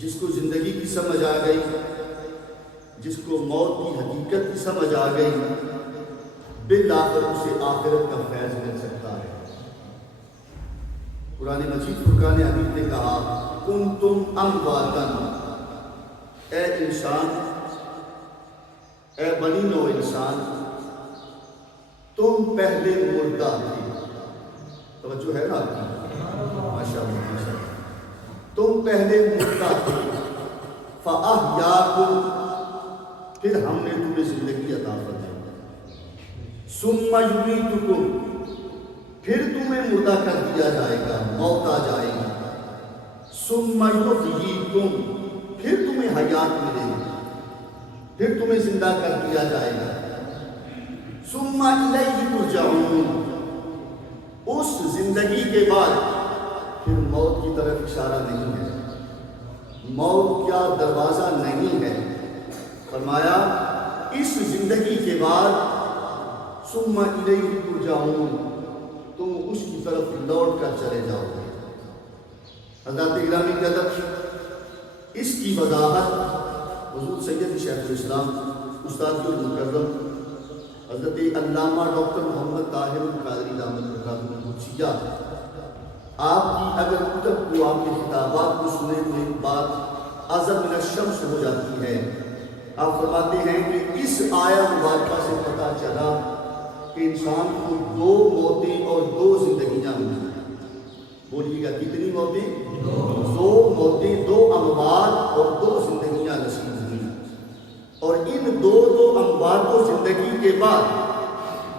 جس کو زندگی کی سمجھ آ گئی، جس کو موت کی حقیقت کی سمجھ آ گئی، بالآخر اسے آخرت کا فیض مل سکتا ہے۔ قرآن مجید فرقان حمید نے کہا کنتم امواتن، اے انسان، اے بنی نوع انسان، تم پہلے مردہ تھے۔ توجہ ہے نا آپ کی؟ ماشاءاللہ ماشاءاللہ۔ تم پہلے مردہ تھے، فَأَحْيَاكُمْ، پھر ہم نے تمہیں زندگی عطا فرمائی، ثُمَّ يُمِيتُكُمْ، پھر تمہیں مردہ کر دیا جائے گا، موت آ جائے گی، ثُمَّ يُحْيِيكُمْ، پھر تمہیں حیات ملے گی، پھر تمہیں زندہ کر دیا جائے گا، ثُمَّ إِلَيْهِ تُرْجَعُونَ، اس زندگی کے بعد پھر موت کی طرف اشارہ نہیں ہے، موت کیا دروازہ نہیں ہے۔ فرمایا اس زندگی کے بعد ثم الیہ ترجعون، تم اس کی طرف لوٹ کر چلے جاؤ گے۔ حضرات گرامی کے ادب، اس کی وضاحت حضور سید شیخ الاسلام استاد المکرم حضرت علامہ ڈاکٹر محمد طاہر القادری دامت برکاتہ القدسیہ، آپ کی اگر کتب کو، آپ کے خطابات کو سنے تو ایک بات اعظم من الشمس ہو جاتی ہے۔ آپ فرماتے ہیں کہ اس آیت مبارکہ سے پتہ چلا کہ انسان کو دو موتیں اور دو زندگیاں ملی۔ بولیے گا کتنی موتیں؟ دو موتیں، دو اموات اور دو زندگیاں نصیب ہوئی، اور ان دو اموات و زندگی کے بعد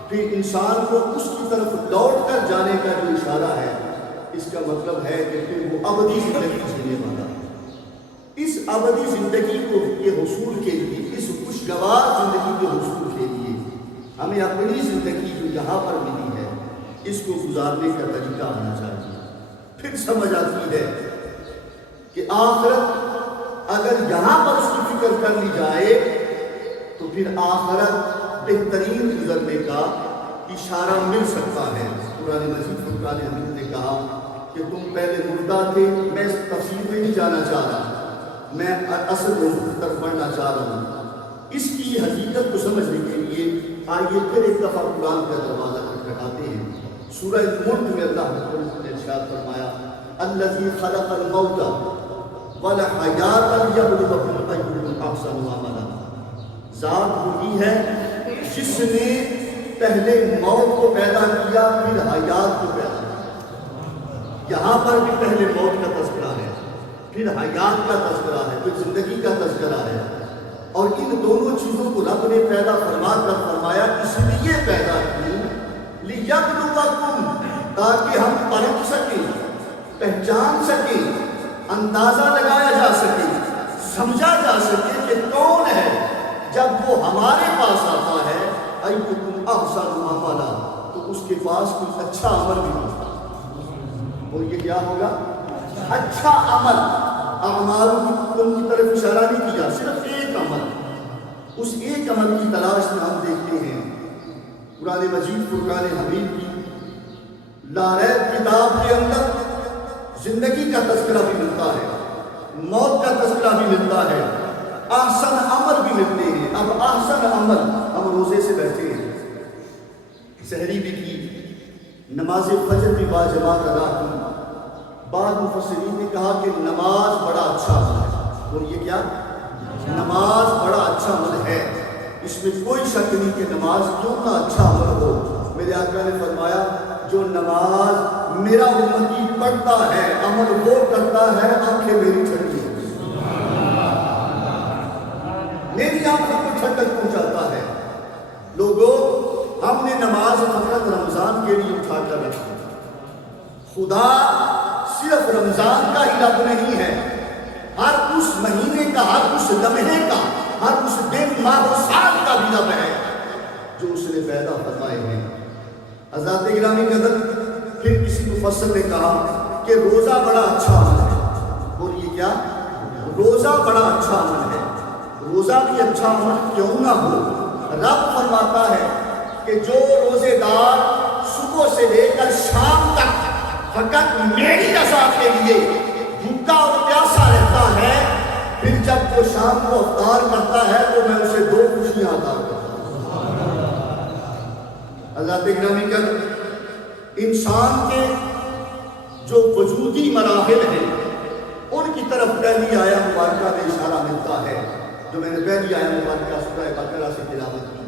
پھر انسان کو اس کی طرف لوٹ کر جانے کا جو اشارہ ہے، اس کا مطلب ہے کہ پھر وہ ابدی زندگی جینے والا ہے۔ اس ابدی زندگی کے حصول کے لیے، اس خوشگوار زندگی کے حصول کے لیے ہمیں اپنی زندگی جو یہاں پر ملی ہے اس کو گزارنے کا طریقہ آنا چاہیے۔ پھر سمجھ آتی ہے کہ آخرت اگر یہاں پر اس کی فکر کر لی جائے تو پھر آخرت بہترین گزرنے کا اشارہ مل سکتا ہے۔ قرآن مجید فرقان حمید نے کہا کہ تم پہلے مردہ تھے، میں اس تفصیل میں نہیں جانا چاہ رہا، میں اصل موضوع کی طرف بڑھنا چاہ رہا ہوں۔ اس کی حقیقت کو سمجھنے کے لیے آئیے پھر ایک دفعہ قرآن کا دروازہ کھٹکھاتے ہیں۔ سورہ ملک میں اللہ نے ارشاد فرمایا الذی خلق الموت والحیات لیبلوکم ایکم احسن عملا، ذات وہی ہے جس نے پہلے موت کو پیدا کیا پھر حیات کو پیدا کیا۔ یہاں پر بھی پہلے موت کا تذکرہ ہے، پھر حیات کا تذکرہ ہے، پھر زندگی کا تذکرہ ہے، اور ان دونوں چیزوں کو رب نے پیدا فرما کر فرمایا اس لیے پیدا کی لیبلوکم، تاکہ ہم پرکھ سکیں، پہچان سکیں، اندازہ لگایا جا سکے، سمجھا جا سکے کہ کون ہے جب وہ ہمارے پاس آتا ہے ایکم احسن عملا، تو اس کے پاس کوئی اچھا عمل بھی ہوتا ہے۔ اور یہ کیا ہوگا؟ اچھا عمل۔ اعمال کی طرف اشارہ نہیں کیا، صرف ایک عمل۔ اس ایک عمل کی تلاش میں ہم دیکھتے ہیں قرآن مجید فرقان حمید کی لا ریب کتاب کے اندر زندگی کا تذکرہ بھی ملتا ہے، موت کا تذکرہ بھی ملتا ہے، احسن عمل بھی ملتے ہیں۔ اب احسن عمل، ہم روزے سے بیٹھے ہیں، سحری بھی کی، نماز فجر بھی باجماعت ادا کی، بعض مفسرین نے کہا کہ نماز بڑا اچھا عمل ہے، اور یہ کیا؟ نماز بڑا اچھا عمل ہے، اس میں کوئی شک نہیں کہ نماز کیوں نہ اچھا عمل ہو۔ میرے آقا نے فرمایا جو نماز میرا امتی پڑھتا ہے، عمل وہ کرتا ہے، آنکھیں میری ٹھنڈی ہوتی ہیں، میری آنکھوں کو ٹھنڈک پہنچاتا ہے۔ لوگوں، ہم نے نماز فقط رمضان کے لیے اٹھا کر رکھی، خدا صرف رمضان کا ہی رب نہیں ہے، ہر اس مہینے کا، ہر اس لمحے کا، ہر اس دن، ماہ و سال کا بھی رب ہے جو اس نے پیدا فرمائے ہیں۔ حضرات گرامی قدر، پھر کسی مفسر نے کہا کہ روزہ بڑا اچھا عمل ہے، اور یہ کیا؟ روزہ بڑا اچھا عمل ہے۔ روزہ بھی اچھا عمل کیوں نہ ہو، رب فرماتا ہے کہ جو روزے دار صبح سے لے کر شام تک فقط میری رضا کے لیے بھوکا اور پیاسا رہتا ہے، پھر جب وہ شام کو افطار کرتا ہے تو میں اسے 2 خوشیاں عطا کرتا ہوں۔ حضرات گرامی قدر، انسان کے جو وجودی مراحل ہیں ان کی طرف پہلی آیا مبارکہ میں اشارہ ملتا ہے، جو میں نے پہلی آیا مبارکہ سورہ بقرہ سے تلاوت کی۔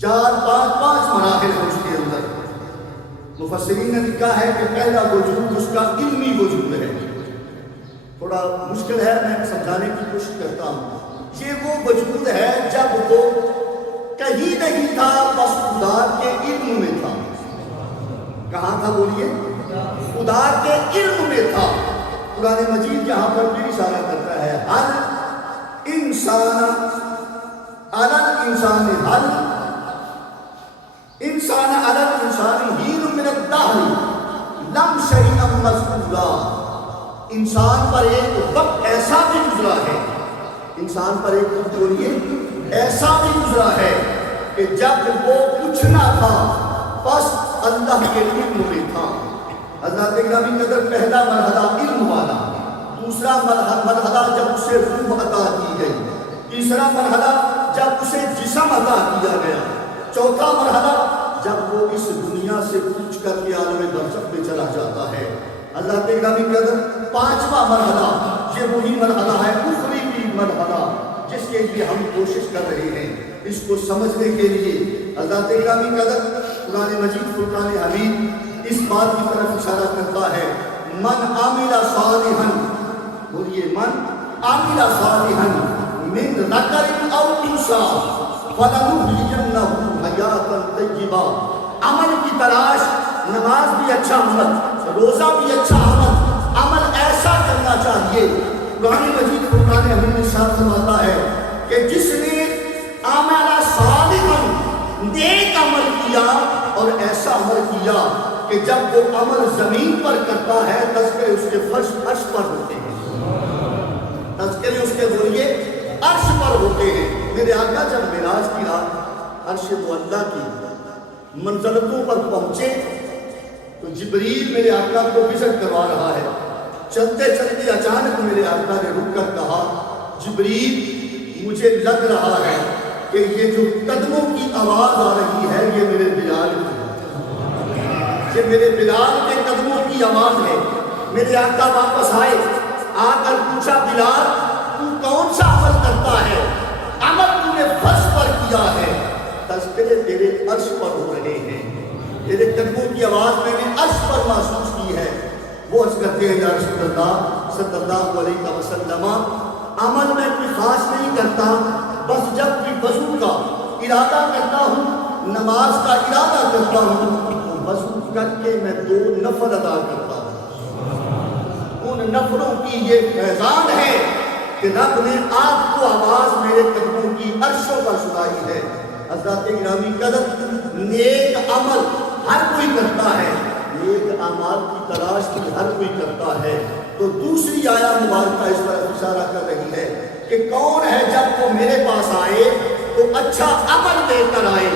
4-5 مراحل ہیں اس کے اندر۔ مفسرین نے لکھا ہے کہ پہلا وجود اس کا علمی وجود ہے۔ تھوڑا مشکل ہے، میں سمجھانے کی کوشش کرتا ہوں۔ یہ وہ وجود ہے جب وہ کہیں نہیں تھا، بس خدا کے علم میں تھا۔ کہاں تھا بولیے؟ خدا کے علم میں تھا۔ قرآن مجید یہاں پر بھی اشارہ کرتا ہے، ہر انسان ہین من الدہر لم شیئا مذکورا۔ انسان پر ایک وقت ایسا بھی گزرا ہے، انسان پر ایک وقت بولیے ایسا بھی گزرا ہے کہ جب وہ کچھ نہ تھا، بس اللہ کے علم میں تھا۔ حضرات گرامی قدر، پہلا مرحلہ علم والا، دوسرا مرحلہ جب اسے روح عطا کی گئی، تیسرا مرحلہ جب اسے جسم عطا کیا گیا، چوتھا مرحلہ جب وہ اس دنیا سے کوچ کر کے عالم برزخ میں چلا جاتا ہے۔ حضرات گرامی قدر، پانچواں مرحلہ یہ وہی مرحلہ ہے، اخروی مرحلہ، جس کے لیے ہم کوشش کر رہے ہیں اس کو سمجھنے کے لیے۔ حضرات گرامی قدر، قرآن مجید فرقان حمید اس بات کی طرف اشارہ کرتا ہے، من عامل صالحا، بولیے من عامل صالحا من ذکر او انثی فلنحیینہ حیاۃ طیبہ۔ عمل کی تلاش، نماز بھی اچھا عمل، روزہ بھی اچھا عمل ایسا کرنا چاہیے۔ قرآن مجید فرقان حمید میں ارشاد فرماتا ہے کہ جس نے عمل صالحا، نیک عمل کیا اور ایسا عمل کیا کہ جب وہ عمل زمین پر کرتا ہے تذکرے اس کے فرش پر ہوتے ہیں، تذکرے اس کے بولیے عرش پر ہوتے ہیں۔ میرے آقا جب معراج کی رات عرش معلیٰ کی منزلتوں پر پہنچے تو جبریل میرے آقا کو وزٹ کروا رہا ہے۔ چلتے چلتے اچانک میرے آقا نے رک کر کہا، جبریل مجھے لگ رہا ہے کہ یہ جو قدموں کی آواز آ رہی ہے یہ میرے بلال کی ہے، یہ میرے بلال کے قدموں کی آواز ہے۔ میرے آقا واپس آئے، آ کر پوچھا، بلال تو کون سا عمل کرتا ہے؟ عمل تو نے فرش پر کیا ہے، تذکرے تیرے عرش پر ہو رہے ہیں، تیرے قدموں کی آواز میں نے عرش پر محسوس کی ہے۔ وہ عرض کرتے ہیں، یا رسول اللہ صلی اللہ علیہ وسلم، عمل میں کوئی خاص نہیں کرتا، بس جب بھی وضو کا ارادہ کرتا ہوں، نماز کا ارادہ کرتا ہوں تو وضو کر کے میں 2 نفل ادا کرتا ہوں۔ ان نفلوں کی یہ فیضان ہے کہ رب نے آپ کو آواز میرے قدموں کی عرشوں پر سنائی ہے۔ حضرات گرامی قدر، نیک عمل ہر کوئی کرتا ہے، نیک اعمال کی تلاش بھی ہر کوئی کرتا ہے۔ تو دوسری آیا مبارکہ اس پر اشارہ کر رہی ہے کہ کون ہے جب وہ میرے پاس آئے تو اچھا عمل لے کر آئے،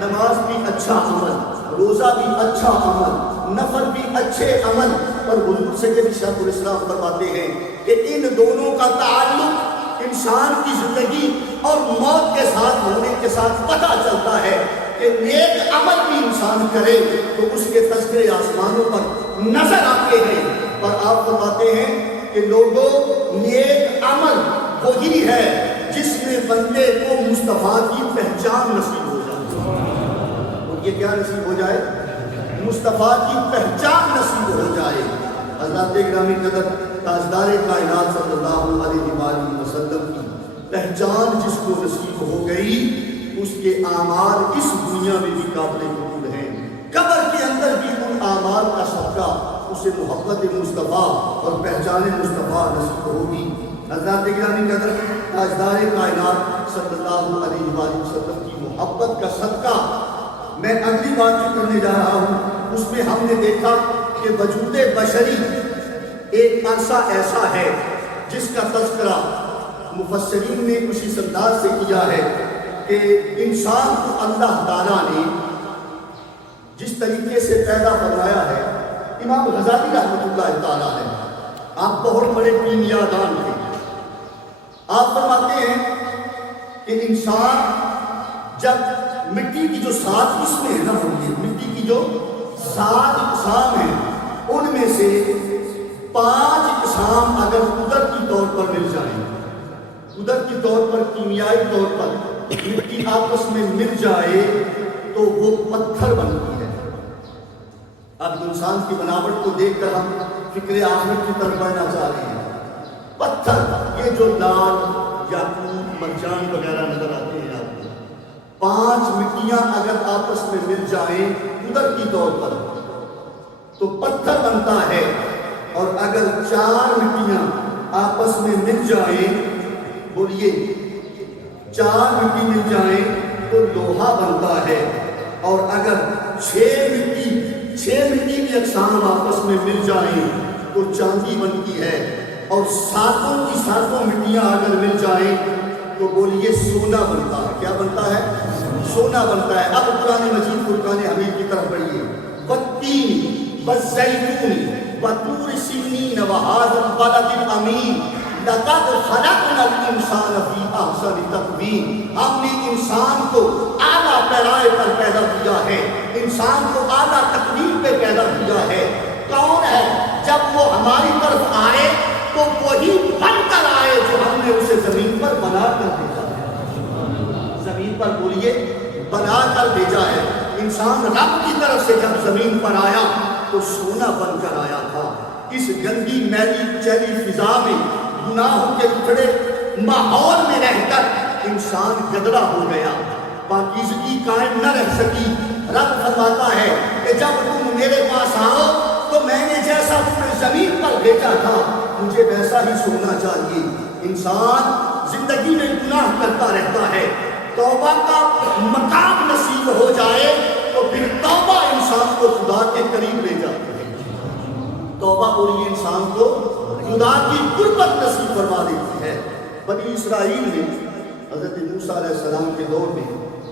نماز بھی اچھا عمل، روزہ بھی اچھا عمل، نفل بھی اچھے عمل۔ اور حضور سید شیخ الاسلام فرماتے ہیں کہ ان دونوں کا تعلق انسان کی زندگی اور موت کے ساتھ ہونے کے ساتھ پتہ چلتا ہے کہ نیک عمل بھی انسان کرے تو اس کے تذکرے آسمانوں پر نظر آتے ہیں۔ اور آپ فرماتے ہیں کہ لوگوں، نیک عمل وہی ہے جس میں بندے کو مصطفیٰ کی پہچان نصیب ہو جائے۔ اور یہ کیا نصیب ہو جائے؟ مصطفیٰ کی پہچان نصیب ہو جائے۔ حضرات گرامی قدر، تاجدار کائنات صلی اللہ علیہ وآلہ وسلم کی پہچان جس کو نصیب ہو گئی، اس کے اعمال اس دنیا میں بھی قابل قبول ہیں، قبر کے اندر بھی ان اعمال کا صدقہ اسے محبت مصطفیٰ اور پہچان مصطفیٰ نصیب ہوگی۔ حضرات گرامی قدر، تاجدار کائنات صلی اللہ علیہ وآلہ وسلم کی محبت کا صدقہ میں اگلی بات جو کرنے جا رہا ہوں، اس میں ہم نے دیکھا کہ وجود بشری ایک عرصہ ایسا ہے جس کا تذکرہ مفسرین نے کچھ اس انداز سے کیا ہے کہ انسان کو اللہ تعالیٰ نے جس طریقے سے پیدا فرمایا ہے، امام غزالی رحمۃ اللہ تعالیٰ نے آپ بہت بڑے کیمیا دان تھے. آپ فرماتے ہیں کہ انسان جب مٹی کی جو 7 قسمیں ہیں نا، مٹی کی جو 7 اقسام ہیں، ان میں سے 5 اقسام اگر قدرتی طور پر مل جائیں، قدرتی طور پر کیمیائی طور پر مٹی آپس میں مل جائے تو وہ پتھر بنتی ہے. اب انسان کی بناوٹ کو دیکھ کر ہم فکر آخرت کی طرف بڑھنا چاہ رہے ہیں. پتھر، یہ جو لال یاقوت مرجان وغیرہ نظر آتے ہیں آپ کو، 5 مٹیاں اگر آپس میں مل جائیں قدرتی طور پر تو پتھر بنتا ہے. اور اگر 4 مٹیاں آپس میں مل جائیں، بولیے 4 مٹی مل جائیں تو لوہا بنتا ہے. اور اگر 6 مٹی کی اقسام آپس میں مل جائیں تو چاندی بنتی ہے. اور 7 کی 7 مٹیاں اگر مل جائیں تو بولیے سونا بنتا ہے. کیا بنتا ہے؟ سونا بنتا ہے. اب قرآن مجید فرقان حمید کی طرف بڑھیے. والتین والزیتون وطور سینین وہذا البلد الامین لقد خلقنا الانسان فی احسن تقویم. ہم نے انسان کو اعلیٰ پیرائے پر پیدا کیا ہے، انسان کو اعلیٰ تقویم پہ پیدا کیا ہے. کون ہے؟ جب وہ ہماری طرف آئے تو وہی بن کر آئے جو ہم نے اسے زمین پر بنا کر بھیجا ہے. زمین پر بولیے بنا کر بھیجا ہے. انسان رب کی طرف سے جب زمین پر آیا تو سونا بن کر آیا تھا. اس گندی میلی چیلی فضا میں گناہوں کے اتڑے ماحول میں رہ کر انسان گدرا ہو گیا، پاکیزگی قائم نہ رہ سکی. رب فرماتا ہے کہ جب تم میرے پاس آؤ تو میں نے جیسا تمہیں زمین پر بھیجا تھا مجھے ویسا ہی سونا چاہیے. انسان زندگی میں گناہ کرتا رہتا ہے، توبہ کا مقام نصیب ہو جائے تو پھر توبہ انسان کو خدا کے قریب لے جاتی ہے. توبہ بولیے انسان کو خدا کی قربت نصیب فرما دیتی ہے. بنی اسرائیل میں حضرت موسیٰ علیہ السلام کے دور میں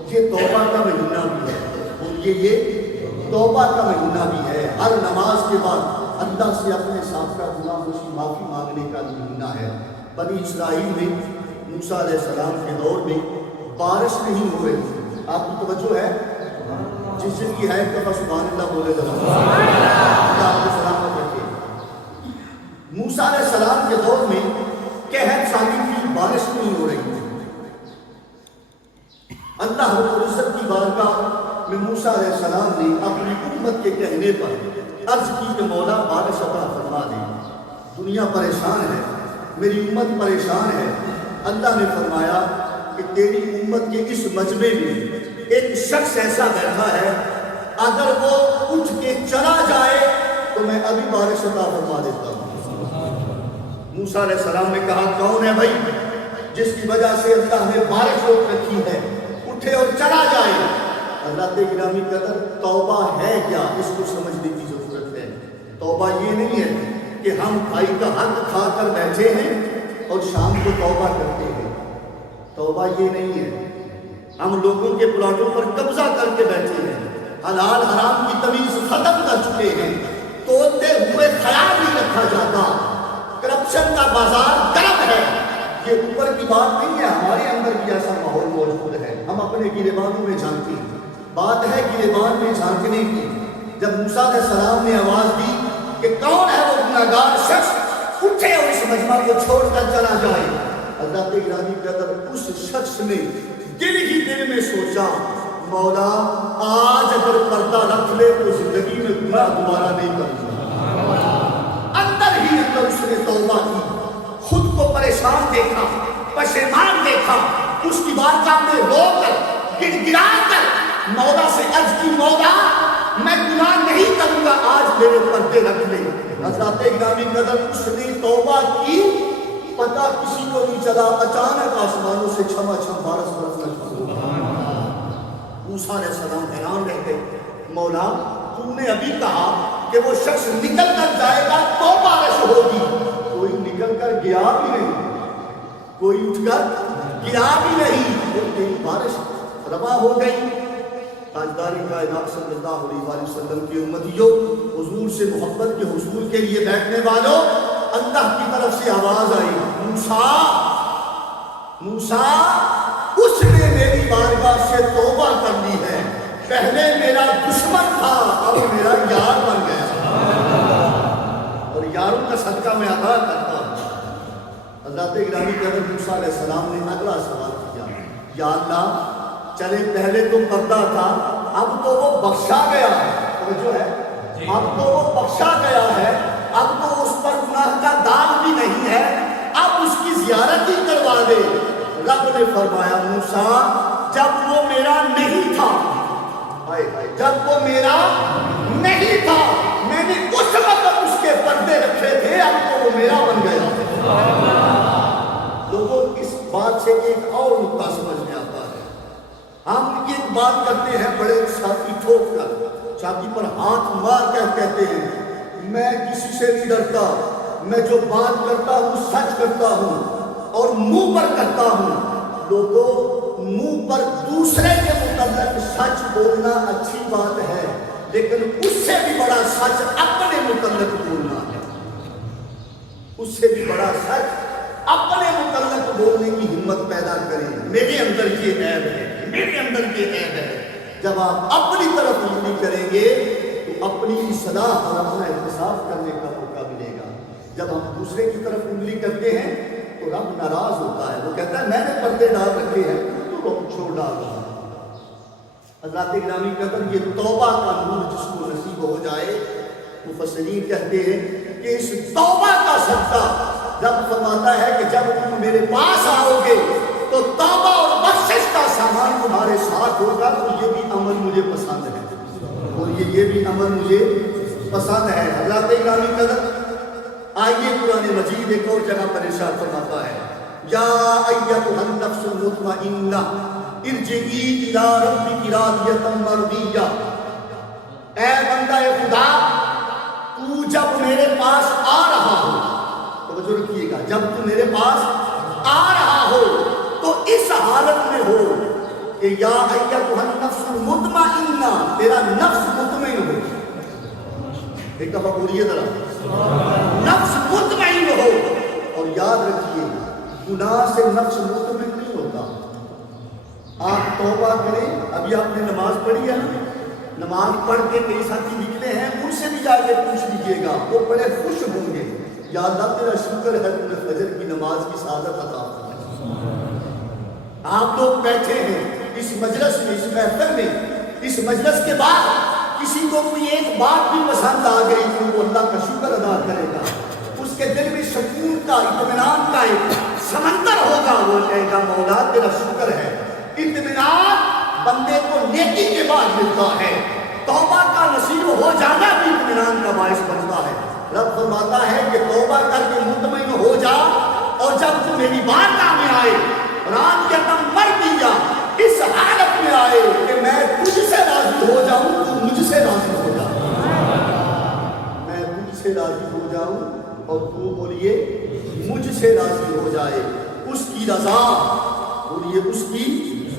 یہ توبہ کا مہینہ بھی ہے. بولیے یہ توبہ کا مہینہ بھی ہے. ہر نماز کے بعد اللہ سے اپنے سابقہ گناہوں کی معافی مانگنے کا مہینہ ہے. بنی اسرائیل میں موسیٰ علیہ السلام کے دور میں بارش نہیں ہو رہی تھی. آپ کی توجہ ہے؟ جس جن کی ہے ایک دفعہ سبحان اللہ بولے ذرا. اللہ آپ کو سلامت رکھے. موسیٰ علیہ السلام کے دور میں قحط سالی کی بارش نہیں ہو رہی تھی. اللہ رب العزت کی بارگاہ میں موسیٰ علیہ السلام نے اپنی امت کے کہنے پر عرض کی کہ مولا بارش عطا فرما دے. دنیا پریشان ہے، میری امت پریشان ہے. اللہ نے فرمایا کہ تیری امت کے اس مجمع میں ایک شخص ایسا بیٹھا ہے، اگر وہ اٹھ کے چلا جائے تو میں ابھی بارش عطا فرما دیتا ہوں. موسیٰ علیہ السلام نے کہا کون ہے بھائی جس کی وجہ سے اللہ نے بارش روک رکھی ہے، اٹھے اور چلا جائے. اللہ کے گرامی قدر توبہ ہے کیا، اس کو سمجھنے کی ضرورت ہے. توبہ یہ نہیں ہے کہ ہم بھائی کا حق کھا کر بیٹھے ہیں اور شام کو توبہ کرتے ہیں. توبہ یہ نہیں ہے ہم لوگوں کے پلاٹوں پر قبضہ کر کے بیٹھے ہیں، حلال حرام کی تمیز ختم کر چکے ہیں، توڑتے ہوئے خیال نہیں رکھا جاتا. کرپشن کا بازار گرم ہے. یہ اوپر کی بات نہیں ہے، ہمارے اندر بھی ایسا ماحول موجود ہے. ہم اپنے گریبانوں میں جھانکتے ہیں. بات ہے گریبان میں جھانکنے کی. جب موسیٰ علیہ السلام نے آواز دی کہ کون ہے وہ گناہگار شخص، اٹھے اور اس مجمع کو چھوڑ کر چلا جائے. اللہ کے گرامی قدر اس شخص نے دل ہی دل میں سوچا مولا آج اگر پردہ رکھ لے تو زندگی میں گناہ دوبارہ نہیں کروں. اندر ہی اندر اس نے توبہ کی، خود کو پریشان دیکھا، پشیمان دیکھا. اس کی بارگاہ میں رو کر گڑ گڑا کر مولا سے عرض کی مولا میں گناہ نہیں کروں گا، آج میرے پردے رکھ لے. حضرات گرامی قدر اس نے توبہ کی، پتہ کسی کو نہیں چلا. اچانک آسمانوں سے چھما چھم بارش برسنا شروع ہوا. موسیٰ علیہ السلام حیران رہ گئے، مولا تم نے ابھی کہا کہ وہ شخص نکل کر جائے گا تو بارش ہوگی. کوئی نکل کر گیا بھی نہیں، کوئی اٹھ کر گیا بھی نہیں، اور تیری بارش روا ہو گئی. تاجدار کائنات صلی اللہ علیہ وسلم کی امتیوں، حضور سے محبت کے حصول کے لیے بیٹھنے والوں، اللہ کی طرف سے آواز آئی، موسیٰ اس نے میری بارگاہ سے توبہ کر لی ہے، پہلے میرا دشمن تھا اب میرا یار بن گیا، اور یاروں کا صدقہ میں ادا کرتا ہوں۔ حضرت گرامی قدر موسیٰ علیہ السلام نے اگلا سوال کیا، یا اللہ چلے پہلے تو پردہ تھا، اب تو وہ بخشا گیا ہے، توجہ ہے، اب تو وہ بخشا گیا ہے، اب تو اس پر گناہ کا داغ بھی نہیں ہے، اب اس کی زیارت ہی کروا دے۔ رب نے فرمایا موسیٰ جب وہ میرا نہیں تھا، جب وہ میرا نہیں تھا میں نے اس وقت اس کے پردے رکھے تھے، اب تو وہ میرا بن گیا۔ لوگوں اس بات سے ایک اور نقطہ سمجھ میں آتا ہے، ہم ایک بات کرتے ہیں بڑے چھاتی ٹھوک کر، چھاتی پر ہاتھ مار کر کہتے ہیں میں کسی سے نہیں ڈرتا، میں جو بات کرتا ہوں سچ کرتا ہوں اور منہ پر کرتا ہوں۔ لوگوں منہ پر دوسرے کے متعلق سچ بولنا اچھی بات ہے، لیکن اس سے بھی بڑا سچ اپنے متعلق بولنا ہے، اس سے بھی بڑا سچ اپنے متعلق بولنے کی ہمت پیدا کریں۔ میرے اندر یہ عیب ہے، میرے اندر یہ عیب ہے۔ جب آپ اپنی طرف انگلی کریں گے تو اپنی اصلاح اور اپنا احتساب کرنے کا موقع ملے گا۔ جب ہم دوسرے کی طرف انگلی کرتے ہیں تو رب ناراض ہوتا ہے، وہ کہتا ہے میں نے پردے ڈال رکھے ہیں تو رب چھوڑ ڈال رہا ہے۔ حضرات گرامی قدر یہ توبہ کا نور جس کو نصیب ہو جائے، مفسرین کہتے ہیں کہ اس توبہ کا صدقہ رب فرماتا ہے کہ جب تم میرے پاس آؤ گے تو توبہ اور بخشش کا سامان تمہارے ساتھ ہوگا، تو یہ بھی عمل مجھے پسند ہے، اور یہ بھی عمل مجھے پسند ہے۔ حضرات گرامی قدر آئیے قرآن مجید ایک اور جگہ پر ارشاد فرماتا ہے، یا ایتھا النفس المطمئنہ ارجعی الی ربک راضیۃ مرضیہ، اے بندہ خدا تو جب میرے پاس آ رہا ہو، توجہ رکھیے گا، جب تو میرے پاس آ رہا ہو تو اس حالت میں ہو کہ یا ایتھا النفس المطمئنہ، تیرا نفس مطمئن ہو۔ ایک دفعہ بولیے ذرا، نفس مطمئن ہو۔ اور یاد رکھیے گناہ سے نفس مطمئن نہیں ہوتا۔ آپ توبہ کریں، ابھی آپ نے نماز پڑھی ہے، نماز پڑھ کے کئی ساتھی نکلے ہیں، ان سے بھی جا کے پوچھ لیجیے گا، وہ بڑے خوش ہوں گے، یا اللہ تیرا شکر ہے تم نے فجر کی نماز کی سعادت عطا فرمائی۔ آپ لوگ بیٹھے ہیں اس مجلس میں، اس محفل میں، اس مجلس کے بعد کسی کو کوئی ایک بات بھی پسند آ گئی تو وہ اللہ کا شکر ادا کرے گا، اس کے دل میں سکون کا، اطمینان کا ایک سمندر ہوگا، وہ کہے گا مولا تیرا شکر ہے۔ اطمینان بندے کو نیکی کے بعد ملتا ہے، توبہ کا نصیب ہو جانا بھی اطمینان کا باعث بنتا ہے۔ رب فرماتا ہے کہ توبہ کر کے مطمئن ہو جا، اور جب تو میری بارگاہ میں آئے راضیۃ مرضیہ، اس حالت میں آئے کہ میں تجھ سے راضی ہو جاؤں، تو مجھ سے راضی ہو جا، میں تجھ سے راضی ہو جاؤں اور تو بولیے مجھ سے راضی ہو جائے۔ اس کی رضا، بولیے اس کی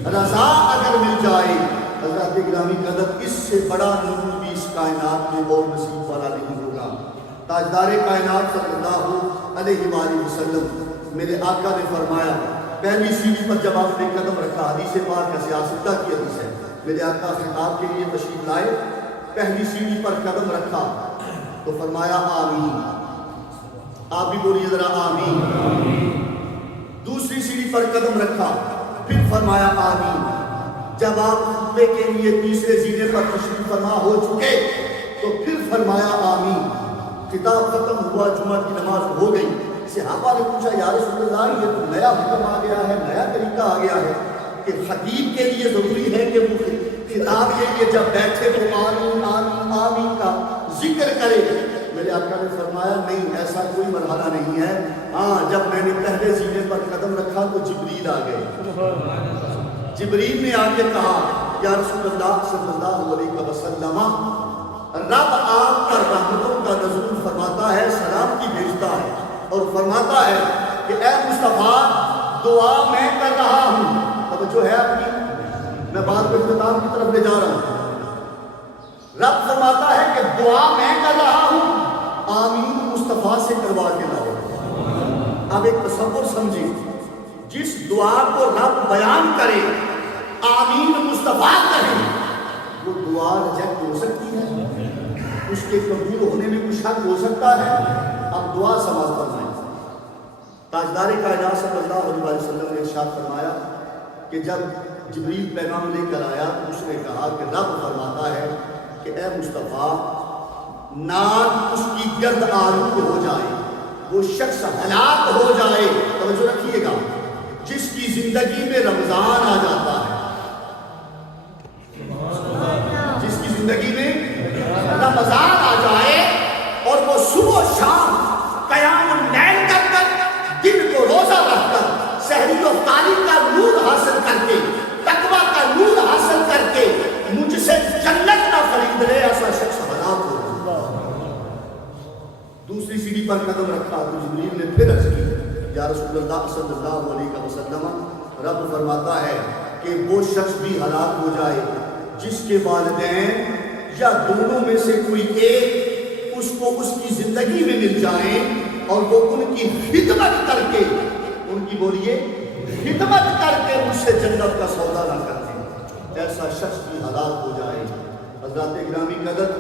رضا اگر مل جائے، حضرات گرامی قدر اس سے بڑا نور بھی اس کائنات میں اور نصیب والا نہیں ہوگا۔ تاجدار کائنات صلی اللہ علیہ وآلہ وسلم، میرے آقا نے فرمایا پہلی سیڑھی پر جب آپ نے قدم رکھا، حدیث پاک ہے، سیاستہ کی حدیث ہے، میرے آقا خطاب کے لیے تشریف لائے، پہلی سیڑھی پر قدم رکھا تو فرمایا آمین، آپ بھی بولیے ذرا آمین۔ دوسری سیڑھی پر قدم رکھا، پھر فرمایا آمین۔ جب آپ خطبے کے لیے تیسرے زینے پر تشریف فرما ہو چکے تو پھر فرمایا آمین۔ خطاب ختم ہوا، جمعہ کی نماز ہو گئی، صحابہ نے پوچھا یا رسول اللہ یہ تو نیا حکم آ گیا ہے، نیا طریقہ آ گیا ہے کہ خطیب کے لیے ضروری ہے کہ وہ خطاب کے لیے جب بیٹھے تو آمین آمین آمین کا ذکر کرے۔ میرے آقا نے فرمایا نہیں، ایسا کوئی مرحلہ نہیں ہے، ہاں جب میں نے پہلے زینے پر قدم رکھا تو جبریل آ گئے، جبریل نے آ کے کہا یا رسول اللہ صلی اللہ علیہ وسلم رب آپ پر رحمتوں کا نزول فرماتا ہے، سلام کی بھیجتا ہے اور فرماتا ہے کہ اے مصطفیٰ دعا میں کر رہا ہوں، توجہ ہے آپ کی، میں بات کو اختتام کی طرف لے جا رہا ہوں۔ رب فرماتا ہے کہ دعا میں کر رہا ہوں، آمین مصطفیٰ سے کروا کے لاؤ۔ اب ایک تصور سمجھیں، جس دعا کو رب بیان کرے، آمین مصطفیٰ کہے، وہ دعا ریجیکٹ ہو سکتی ہے؟ اس کے قبول ہونے میں کچھ شک ہو سکتا ہے؟ اب دعا سماعت فرمائیں۔ تاجدار کائنات صلی اللہ علیہ وسلم نے ارشاد فرمایا کہ جب جبریل پیغام لے کر آیا تو اس نے کہا کہ رب فرماتا ہے کہ اے مصطفیٰ، نار اس کی گرد آلود ہو جائے، وہ شخص ہلاک ہو جائے، توجہ رکھیے گا، جس کی زندگی میں رمضان آ جاتا ہے، جس کی زندگی میں رمضان آ جائے اور وہ صبح و شام قیام اللیل کر کر، دن کو روزہ رکھ کر، سحری و افطاری کا نور حاصل کر کے، تقویٰ کا نور حاصل کر کے مجھ سے جنت نہ خرید لے، ایسا شخص ہلاک ہو گیا۔ دوسری سیڑھی پر قدم رکھا تو جبریل نے پھر عرض کی، یا رسول اللہ صلی اللہ علیہ وسلم، رب فرماتا ہے کہ وہ شخص بھی ہلاک ہو جائے جس کے والدین یا دونوں میں سے کوئی ایک اس کو اس کی زندگی میں مل جائیں اور وہ ان کی خدمت کر کے، ان کی بولیے خدمت کر کے مجھ سے جنت کا سودا نہ کرتے، ایسا شخص بھی ہلاک ہو جائے۔ حضرات گرامی قدر،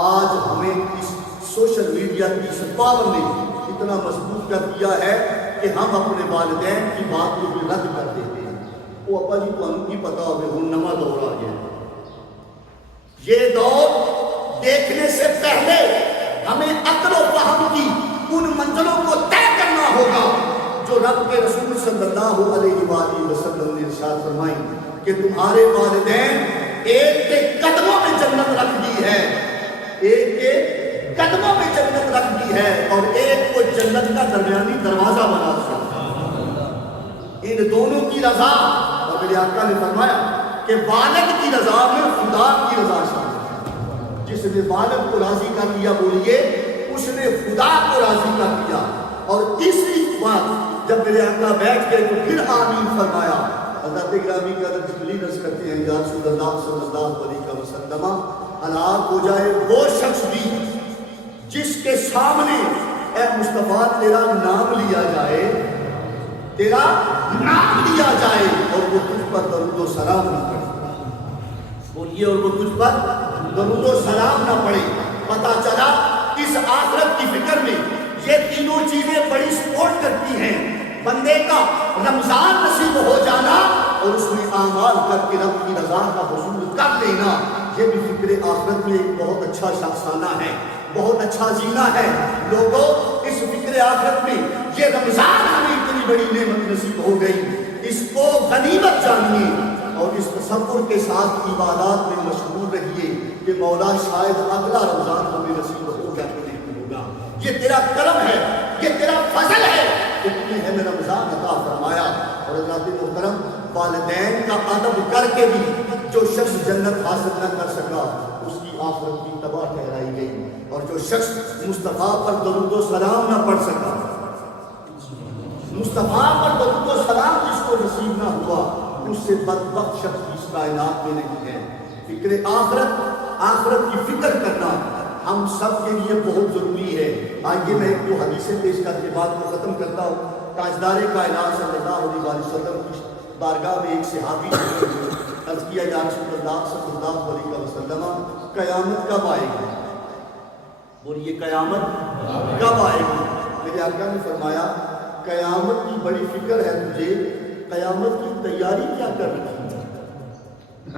آج ہمیں اس سوشل میڈیا کی اس پاور نے اتنا مضبوط کر دیا ہے کہ ہم اپنے والدین کی بات کو بھی رد کر دیتے ہیں۔ وہ ابا جی تو ہم کی پتا ہوگا ہوں نواں دور آ گیا، یہ دور دیکھنے سے پہلے ہمیں عقل و فہم کی ان منزلوں کو طے کرنا ہوگا جو رب کے رسول صلی اللہ علیہ وآلہ وسلم نے ارشاد فرمائی کہ تمہارے والدین ایک کے قدموں میں جنت رکھ دی ہے، ایک کے قدموں میں جنت رکھ دی ہے اور ایک کو جنت کا درمیانی دروازہ بنا دیا۔ ان دونوں کی رضا، اور میرے آقا نے فرمایا کہ والد کی رضا میں خدا کی رضا شامل ہے۔ جس نے والد کو راضی کر لیا، بولیے اس نے خدا کو راضی کر لیا۔ اور تیسری بات، جب میرے آقا بیٹھ گئے تو پھر آمین فرمایا۔ حضرت گرامی قدر جبریل عرض کرتے ہیں، یا رسول اللہ صلی اللہ علیہ وسلم، ہلاک ہو جائے وہ شخص بھی جس کے سامنے اے مصطفیٰ تیرا نام لیا جائے، تیرا نام لیا جائے اور وہ تجھ پر درود و سلام نہ پڑے، بولیے اور وہ تجھ پر درود و سلام نہ پڑے۔ پتا چلا اس آخرت کی فکر میں یہ تینوں چیزیں بڑی سپورٹ کرتی ہیں، بندے کا رمضان نصیب ہو جانا اور اس میں اعمال کر کے رب کی رضا کا حصول کر لینا، یہ بھی فکر آخرت میں ایک بہت اچھا شخصانہ ہے، بہت اچھا زینہ ہے۔ لوگوں، اس فکر آخرت میں یہ رمضان ہمیں اتنی بڑی نعمت نصیب ہو گئی، اس کو غنیمت جانیے اور اس تصور کے ساتھ عبادات میں مشغول رہیے کہ مولا شاید اگلا رمضان ہمیں نصیب ہوگا کہ نہیں ہوگا۔ یہ تیرا کرم ہے، یہ تیرا فضل ہے کہ تم نے ہمیں رمضان عطا فرمایا۔ اور حضرات محترم، والدین کا ادب کر کے بھی جو شخص جنت حاصل نہ کر سکا اس کی آخرت بھی تباہ ٹھہرائی گئی، اور جو شخص مصطفیٰ پر درود و سلام نہ پڑھ سکا، مصطفیٰ پر درود و سلام جس کو نصیب نہ ہوا، اس سے بدبخت شخص اس کائنات میں نہیں ہے۔ فکر آخرت کی فکر کرنا ہم سب کے لیے بہت ضروری ہے۔ آئیے میں ایک دو حدیثیں پیش کر کے بات کو ختم کرتا ہوں۔ تاجدار کائنات صلی اللہ علیہ وسلم کی بارگاہ میں ایک صحابی نے عرض کیا، یا رسول اللہ صلی اللہ علیہ وسلم، قیامت کب آئے گی؟ بولیے قیامت کب آئے گی؟ میرے آقا نے فرمایا، قیامت کی بڑی فکر ہے تجھے، قیامت کی تیاری کیا کر رکھی ہے؟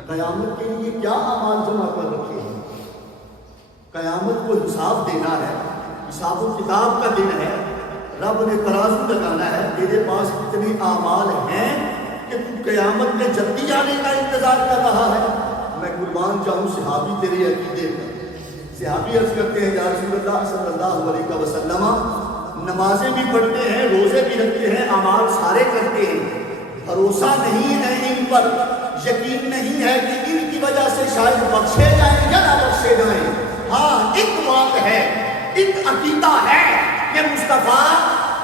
قیامت کے لیے کیا اعمال جمع کر رکھے ہیں؟ قیامت کو حساب دینا ہے، حساب و کتاب کا دن ہے، رب نے ترازو لگانا ہے، تیرے پاس کتنے اعمال ہیں کہ تو قیامت میں جلدی آنے کا انتظار کر رہا ہے۔ میں قربان جاؤں صحابی تیرے عقیدے پر۔ صحابی عرض کرتے ہیں، یا رسول اللہ صلی اللہ علیہ وسلم، نمازیں بھی پڑھتے ہیں، روزے بھی رکھتے ہیں، اعمال سارے کرتے ہیں، بھروسہ نہیں ہے ان پر، یقین نہیں ہے کہ ان کی وجہ سے شاید بخشے جائیں یا نہ بخشے جائیں۔ ہاں ایک بات ہے، ایک عقیدہ ہے کہ مصطفیٰ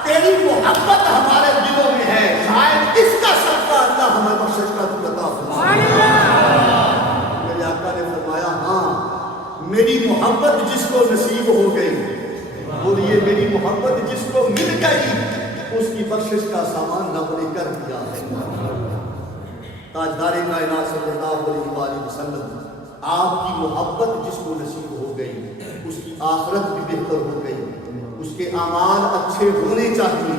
تیری محبت ہمارے دلوں میں ہے، شاید اس کا صدقہ اللہ ہمیں بخشش کا تو عطا فرمائے۔ میرے آقا نے فرمایا، ہاں میری محبت جس کو نصیب ہو گئی، بولیے میری محبت جس کو مل گئی، اس کی بخشش کا سامان رب نے کر دیا ہے۔ تاجدار کائنات صلی اللہ علیہ وآلہ وسلم، آپ کی محبت جس کو نصیب ہو گئی اس کی آخرت بھی بہتر ہو گئی، اس کے اعمال اچھے ہونے چاہیے۔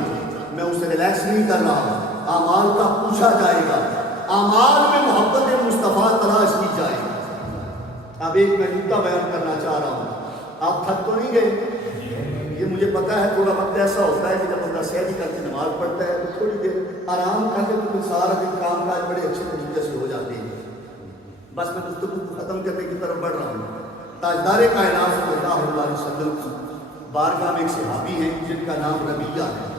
میں اسے ریلیکس نہیں کر رہا، اعمال کا پوچھا جائے گا، اعمال میں محبت مصطفیٰ تلاش کی جائے گی۔ اب ایک میں نکتہ بیان کرنا چاہ رہا ہوں، آپ تھک تو نہیں گئے؟ یہ مجھے پتا ہے تھوڑا وقت ایسا ہوتا ہے کہ جب بندہ سحری کر کے نماز پڑھتا ہے تو تھوڑی دیر آرام کر کے تو سارا دن کام کاج بڑے اچھے طریقے سے ہو جاتے ہیں۔ بس میں گفتگو کو ختم کرنے کی طرف بڑھ رہا ہوں۔ تاجدار کائنات صلی اللہ علیہ وسلم کی بارگاہ میں ایک صحابی ہیں جن کا نام ربیہ ہے۔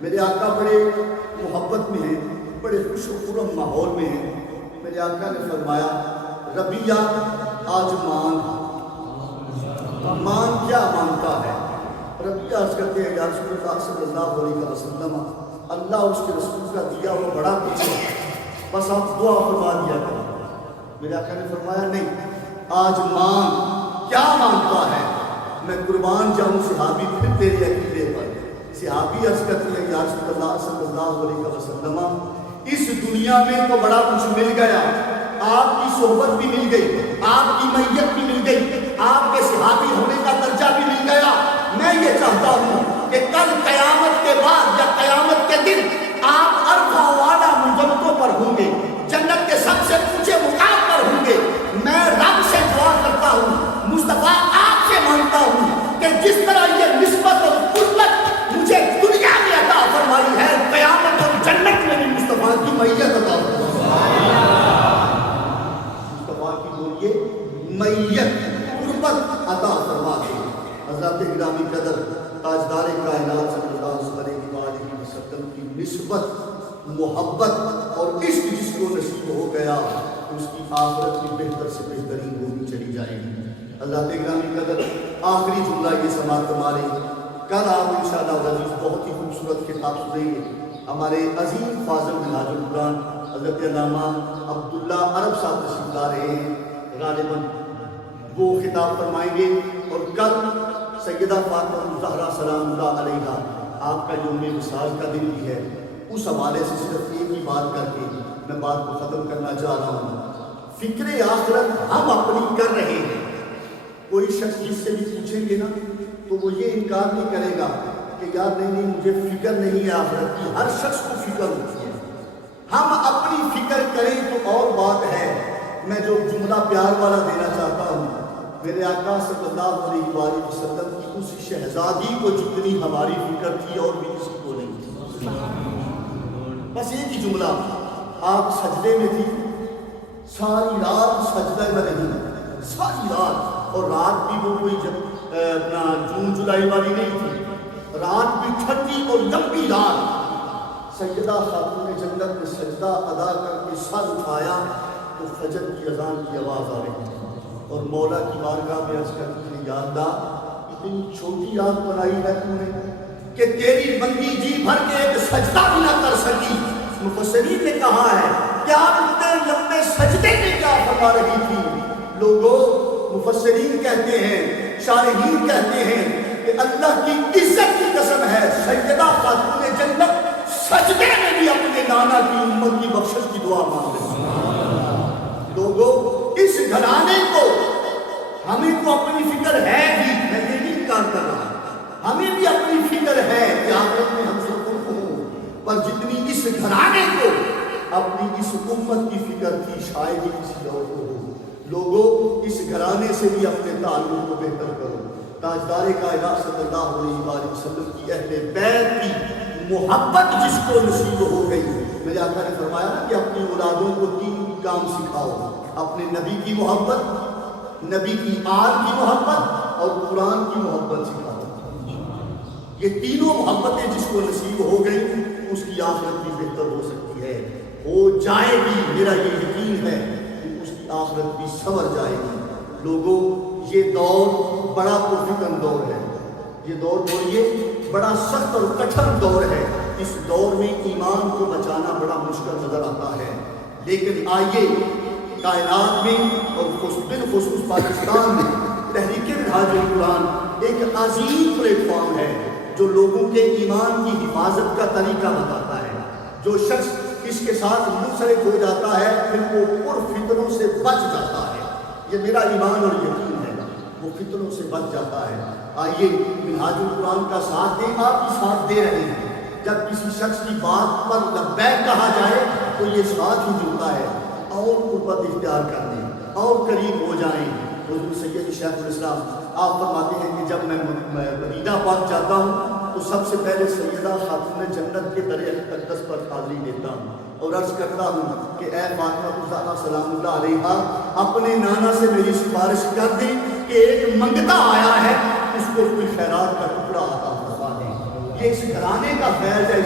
میرے آقا بڑے محبت میں ہیں، بڑے خوش و خرم ماحول میں ہیں۔ میرے آقا نے فرمایا ربیہ آج مان کیا مانتا ہے؟ ربیہ عرض کرتے ہیں یا رسول اللہ صلی اللہ علیہ وسلم، اللہ اس کے رسول کا دیا وہ بڑا کچھ ہے، بس آپ دعا فرما دیا کریں۔ میرے آقا نے فرمایا نہیں، آج مان کیا مانتا ہے؟ میں قربان جاؤں صحابی پھر تیرے عقیدے پر۔ صحابی عرض کرتے ہیں یا رسول اللہ صلی اللہ علیہ وسلم، اس دنیا میں تو بڑا کچھ مل گیا، آپ کی صحبت بھی مل گئی، آپ کی میت بھی مل گئی، آپ کے صحابی ہونے کا درجہ بھی مل گیا۔ میں یہ چاہتا ہوں کہ کل قیامت کے بعد یا قیامت کے دن آپ ارفع والا منزلتوں پر ہوں گے، جنت کے سب سے اونچے مقام پر ہوں گے۔ میں رب سے دعا کرتا ہوں، مصطفیٰ آپ سے مانگتا ہوں کہ جس طرح یہ نسبت اور قربت مجھے دنیا میں عطا فرمائی ہے، قیامت اور جنت میں بھی مصطفیٰ کی میت عطا فرمائی۔ مصطفیٰ کی بولیے میت قربت عطا فرما دے۔ حضرت گرامی قدر تاجدار کائنات صلی اللہ علیہ وسلم کی نسبت، محبت اور عشق جس کو نصیب ہو گیا اس کی آخرت کی بہتر سے بہترین ہوتی چلی جائے گی۔ اللہ گرامی قدر آخری جملہ یہ سماعت ہمارے کل آپ انشاءاللہ العزیز بہت ہی خوبصورت خطاب سنیں گے۔ ہمارے عظیم فاضل منہاج القرآن حضرت علامہ عبداللہ عرب صاحب تشریف لا رہے ہیں، غالباً وہ خطاب فرمائیں گے۔ اور کل سیدہ فاطمہ الزہرا سلام اللہ علیہا آپ کا یوم وصال کا دن بھی ہے۔ اس حوالے سے صرف ایک ہی بات کر کے میں بات کو ختم کرنا چاہ رہا ہوں۔ فکر آخرت ہم اپنی کر رہے ہیں۔ کوئی شخص جس سے بھی پوچھیں گے نا تو وہ یہ انکار نہیں کرے گا کہ یار نہیں مجھے فکر نہیں ہے آخرت کی۔ ہر شخص کو فکر ہوتی ہے، ہم اپنی فکر کریں تو اور بات ہے۔ میں جو جملہ پیار والا دینا چاہتا ہوں، میرے آقا صلی اللہ علیہ وآلہ وسلم کی اس شہزادی کو جتنی ہماری فکر تھی اور بھی کسی کو نہیں تھی۔ بس ایک ہی جملہ، آپ سجدے میں تھی، ساری رات سجدے میں رہی، ساری رات، اور رات بھی وہ کوئی اپنا جون جولائی والی نہیں تھی، رات بھی ٹھنڈی اور لمبی رات۔ سیدہ خاتون جنت نے سجدہ ادا کر کے سر اٹھایا تو فجر کی اذان کی آواز آ رہی تھی، اور مولا کی بارگاہ میں عرض کرتی ہے یا اللہ اتنی چھوٹی رات بنائی ہے تو نے کہ تیری بندی جی بھر کے ایک سجدہ بھی نہ کر سکی۔ مفسرین نے کہا ہے کہ آپ اتنے لمبے سجدے میں کیا فرما رہی تھی؟ لوگوں، مفسرین کہتے ہیں، شارحین کہتے ہیں کہ اللہ کی عزت کی قسم ہے سیدہ خاتون جنت سجدے میں بھی اپنے نانا کی امت کی بخشش کی دعا مانگ رہی ہیں۔ لوگوں، اس گھرانے کو ہمیں تو اپنی فکر ہے ہی، میں یہ نہیں انکار کر رہا، ہمیں بھی اپنی فکر ہے کہ آخرت میں ہم سکون ہوں، پر جتنی اس گھرانے کو اپنی اس امت کی فکر تھی شاید ہی کسی اور کو ہو۔ لوگوں، اس گھرانے سے بھی اپنے تعلق کو بہتر کرو۔ تاجدار کائنات صلی اللہ علیہ وآلہ وسلم کی اہل بیت کی محبت جس کو نصیب ہو گئی، میرے آقا نے فرمایا نا کہ اپنی اولادوں کو تین کام سکھاؤ، اپنے نبی کی محبت، نبی کی آل کی محبت اور قرآن کی محبت سکھاؤ۔ یہ تینوں محبتیں جس کو نصیب ہو گئی اس کی آخرت بھی بہتر ہو سکتی ہے، ہو جائے گی، میرا یہ یقین ہے کہ اس کی آخرت بھی سنور جائے گی۔ لوگوں، یہ دور بڑا پرفتن دور ہے، یہ دور بولیے بڑا سخت اور کٹھن دور ہے۔ اس دور میں ایمان کو بچانا بڑا مشکل نظر آتا ہے، لیکن آئیے کائنات میں اور بالخصوص پاکستان میں تحریک منہاج القرآن ایک عظیم پلیٹ فارم ہے۔ جو لوگوں کے ایمان کی حفاظت کا طریقہ بتاتا ہے۔ جو شخص اس کے ساتھ منسلک ہو جاتا ہے پھر وہ پر فتنوں سے بچ جاتا ہے۔ یہ میرا ایمان اور یقین ہے، وہ فتنوں سے بچ جاتا ہے۔ آئیے منہاج القرآن کا ساتھ دیں، آپ بھی ساتھ دے رہے ہیں۔ جب کسی شخص کی بات پر لبیک کہا جائے تو یہ ساتھ ہی جڑتا ہے، اور قربت اختیار کر دیں اور قریب ہو جائیں۔ حضور سید شیخ الاسلام آپ فرماتے ہیں کہ جب میں مدینہ پاک جاتا ہوں تو سب سے پہلے سیدہ خاتون جنت کے در اقدس پر حاضری دیتا ہوں اور عرض کرتا ہوں کہ اے فاطمہ الزہرا سلام اللہ علیہا، اپنے نانا سے میری سفارش کر دیں کہ ایک منگتا آیا ہے، اس کو کوئی خیرات کا ٹکڑا عطا فرما دیں۔ یہ اس گھرانے کا فیض ہے،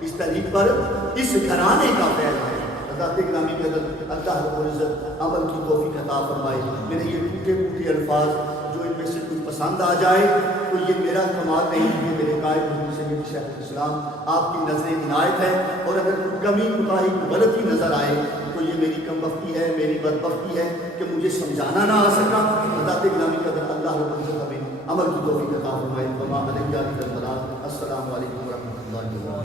اس تحریک پر اس گھرانے کا فیض ہے۔ ذات گرامی کے اندر اللہ رب العزت عمل کی توفیق عطا فرمائے۔ میرے یہ ٹوٹے پھوٹے الفاظ جو ان میں سے کچھ پسند آ جائے تو یہ میرا کمال نہیں ہے، میرے قائد حضور سید شیخ الاسلام آپ کی نظر عنایت ہے، اور اگر کمی کوتاہی غلطی نظر آئے تو یہ میری کم بختی ہے، میری بدبختی ہے کہ مجھے سمجھانا نہ آ سکا۔ ذات گرامی کے اندر اللہ رب العزت ہمیں عمل کی توفیق عطا فرمائے۔ السلام علیکم ورحمۃ اللہ وبرکاتہ۔